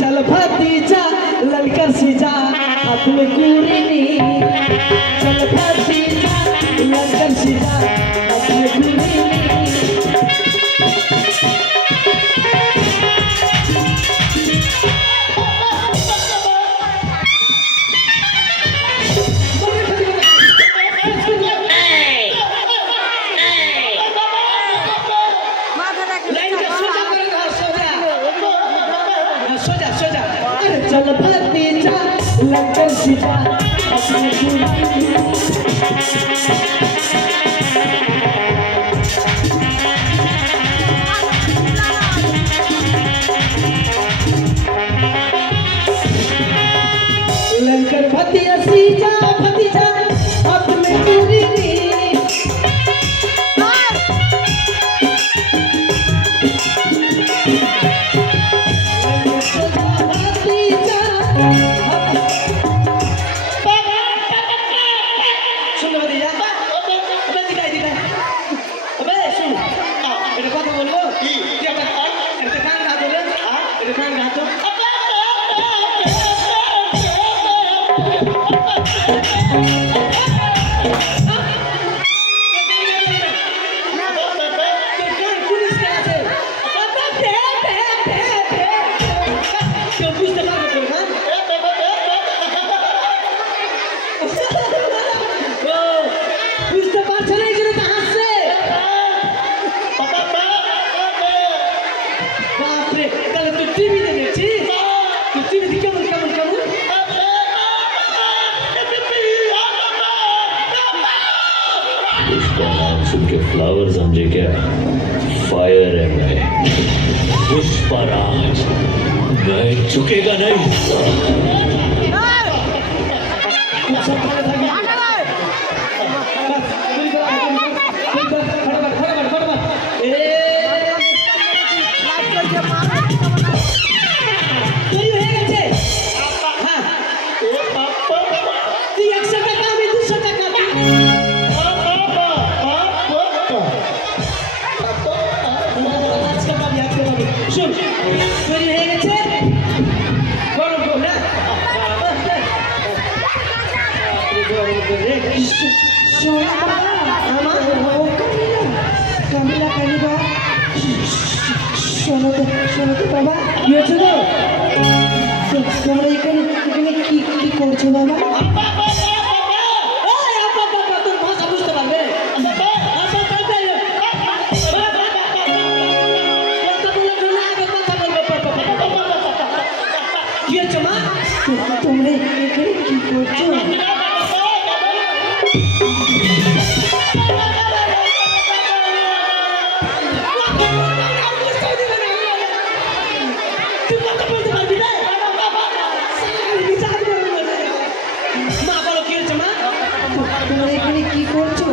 चल भतीजा ललकर सीजा हाथ में कुरेनी चल भतीजा ललकर सीजा हाथ में कुरेनी चल भतीजा ललकर सीजा अपने ललकर भतीजा सीजा भतीजा अपने कुरेनी फ्लावर समझे क्या? फायर है मैं, पुष्पराज, मैं झुकेगा नहीं। শোনো তো বাবা, কি হচ্ছে তো? তোমরা এখানে কি কি করছো বাবা? ভাষা বুঝতে পারবে? কি হচ্ছে মা? তোমরা এখানে কি করছো? কি করছো?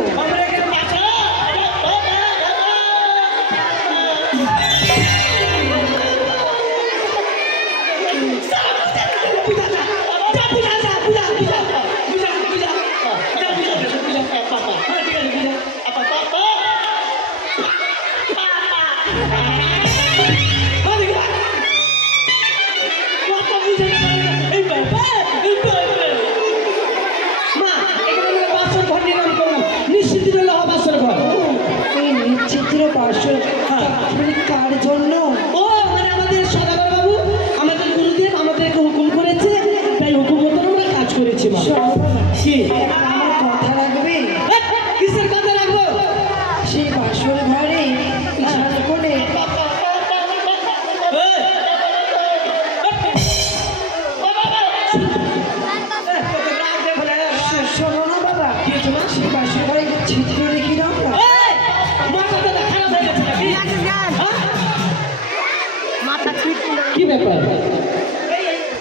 ব্যাপার?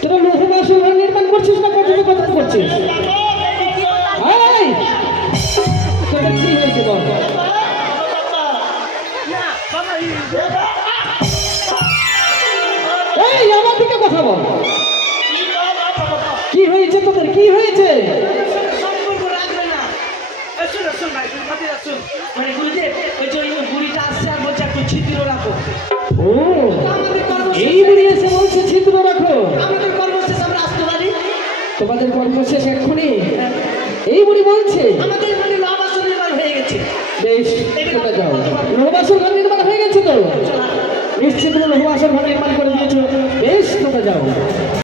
তোরা লোহ বাসন ঘর নির্মাণ করছিস না কত কথা করছিস? এই, তোদের কি হয়েছে বল? এই আমার দিকে কথা বল। কি হয়েছে তোদের, কি হয়েছে? সম্পর্ক রাখবে না। শোন ভাই, শুন। মানে গুরুদেব, ওই যে ওই বুড়িটা আসছে আর বলছে একটু ছিদ্র রাখো। ও, এই বুড়ি এসে বলছে ছিদ্র রাখো। আমাদের কর্মশেষ আমরা আসতে পারি। তোমাদের কর্মশেষ এক্ষুনি? এই বুড়ি বলছে? আমাদের